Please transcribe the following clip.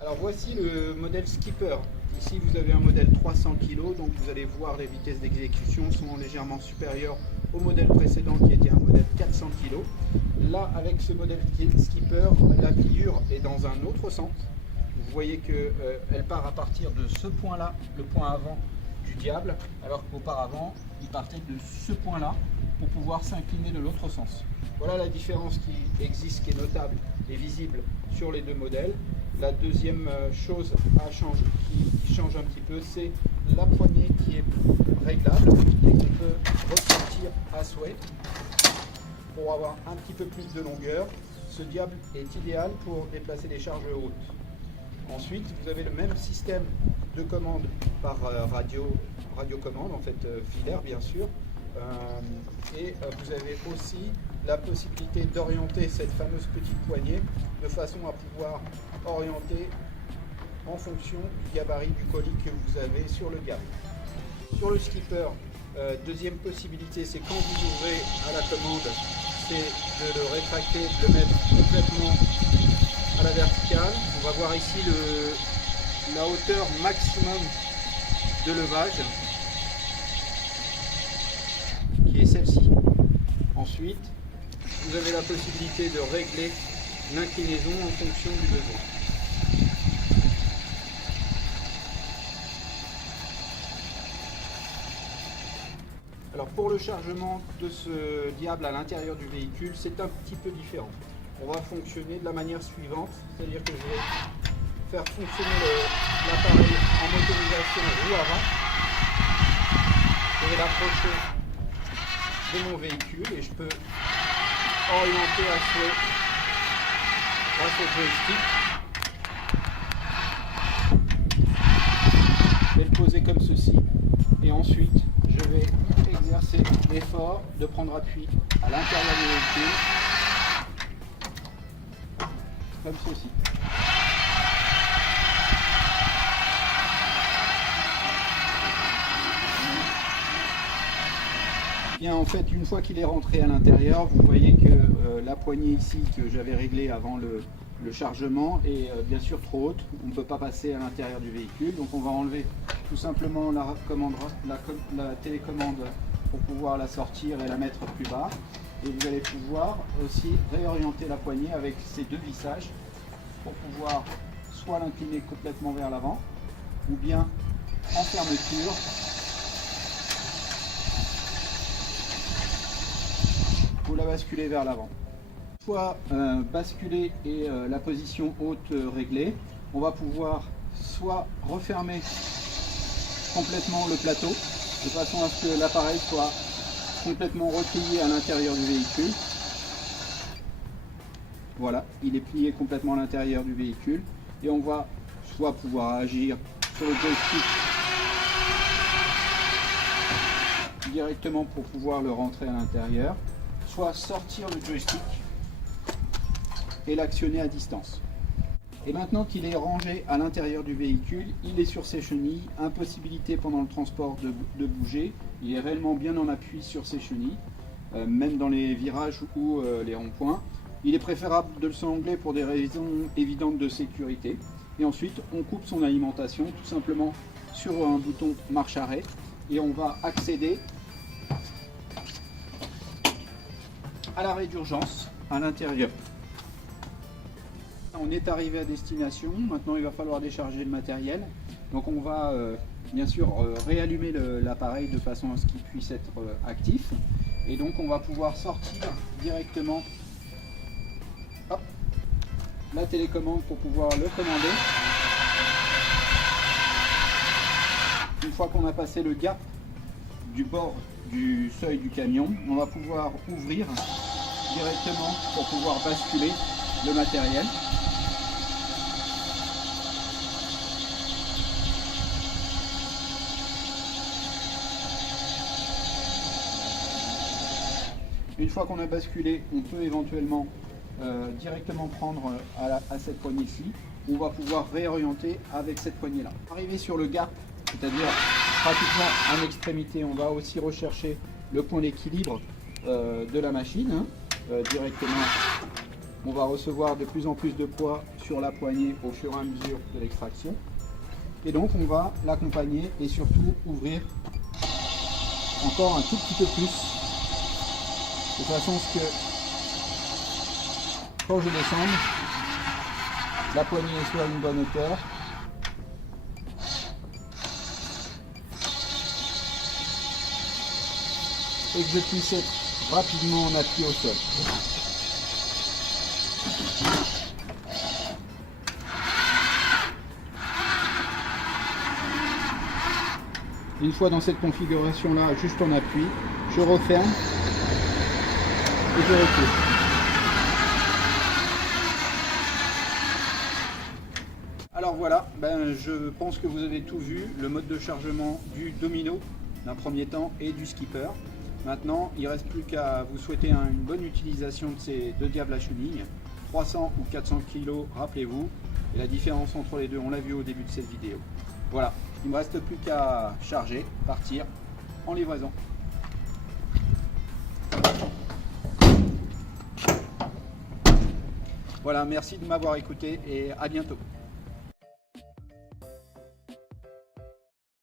Alors voici le modèle Skipper. Ici vous avez un modèle 300 kg, donc vous allez voir les vitesses d'exécution sont légèrement supérieures au modèle précédent qui était un modèle 400 kg. Là avec ce modèle Skipper, la pliure est dans un autre sens. Vous voyez qu'elle part à partir de ce point-là, le point avant du diable, alors qu'auparavant il partait de ce point-là pour pouvoir s'incliner de l'autre sens. Voilà la différence qui existe, qui est notable et visible sur les deux modèles. La deuxième chose à changer, qui change un petit peu, c'est la poignée qui est réglable et qu'on peut ressortir à souhait pour avoir un petit peu plus de longueur. Ce diable est idéal pour déplacer des charges hautes. Ensuite, vous avez le même système de commande par radiocommande, en fait filaire bien sûr. Et vous avez aussi la possibilité d'orienter cette fameuse petite poignée de façon à pouvoir orienter en fonction du gabarit du colis que vous avez sur le diable. Sur le Skipper, deuxième possibilité, c'est quand vous ouvrez à la commande, c'est de le rétracter, de le mettre complètement à la verticale. On va voir ici la hauteur maximum de levage, qui est celle-ci. Ensuite, vous avez la possibilité de régler l'inclinaison en fonction du besoin. Alors pour le chargement de ce diable à l'intérieur du véhicule, c'est un petit peu différent. On va fonctionner de la manière suivante, c'est-à-dire que je vais faire fonctionner l'appareil en motorisation roue avant. Je vais l'approcher de mon véhicule et je peux orienter à souhait grâce au joystick. Je vais le poser comme ceci et ensuite je vais exercer l'effort de prendre appui à l'intérieur du véhicule comme ceci. Bien, en fait, une fois qu'il est rentré à l'intérieur, vous voyez que la poignée ici que j'avais réglée avant le chargement est bien sûr trop haute. On ne peut pas passer à l'intérieur du véhicule, donc on va enlever tout simplement la télécommande pour pouvoir la sortir et la mettre plus bas. Et vous allez pouvoir aussi réorienter la poignée avec ces deux vissages pour pouvoir soit l'incliner complètement vers l'avant ou bien en fermeture. Vous la basculez vers l'avant. Une fois basculée et la position haute réglée, on va pouvoir soit refermer complètement le plateau de façon à ce que l'appareil soit complètement replié à l'intérieur du véhicule. Voilà, il est plié complètement à l'intérieur du véhicule et on va soit pouvoir agir sur le joystick directement pour pouvoir le rentrer à l'intérieur, soit sortir le joystick et l'actionner à distance. Et maintenant qu'il est rangé à l'intérieur du véhicule, il est sur ses chenilles, impossibilité pendant le transport de bouger, il est réellement bien en appui sur ses chenilles, même dans les virages ou les ronds-points. Il est préférable de le sangler pour des raisons évidentes de sécurité. Et ensuite, on coupe son alimentation tout simplement sur un bouton marche-arrêt et on va accéder à l'arrêt d'urgence à l'intérieur. On est arrivé à destination, maintenant il va falloir décharger le matériel. Donc on va bien sûr réallumer l'appareil de façon à ce qu'il puisse être actif. Et donc on va pouvoir sortir directement la télécommande pour pouvoir le commander. Une fois qu'on a passé le gap du bord du seuil du camion, on va pouvoir ouvrir directement pour pouvoir basculer le matériel. Une fois qu'on a basculé, on peut éventuellement directement prendre à cette poignée-ci. On va pouvoir réorienter avec cette poignée-là. Arrivé sur le gap, c'est-à-dire pratiquement en extrémité, on va aussi rechercher le point d'équilibre de la machine, directement on va recevoir de plus en plus de poids sur la poignée au fur et à mesure de l'extraction. Et donc on va l'accompagner et surtout ouvrir encore un tout petit peu plus, de façon à ce que quand je descende, la poignée soit à une bonne hauteur. Et que je puisse être rapidement en appui au sol. Une fois dans cette configuration là, juste en appui, je referme et je recule. Alors voilà, je pense que vous avez tout vu, le mode de chargement du Domino d'un premier temps et du Skipper. Maintenant, il ne reste plus qu'à vous souhaiter une bonne utilisation de ces deux diables à chenilles. 300 ou 400 kg, rappelez-vous. Et la différence entre les deux, on l'a vu au début de cette vidéo. Voilà, il ne me reste plus qu'à charger, partir en livraison. Voilà, merci de m'avoir écouté et à bientôt.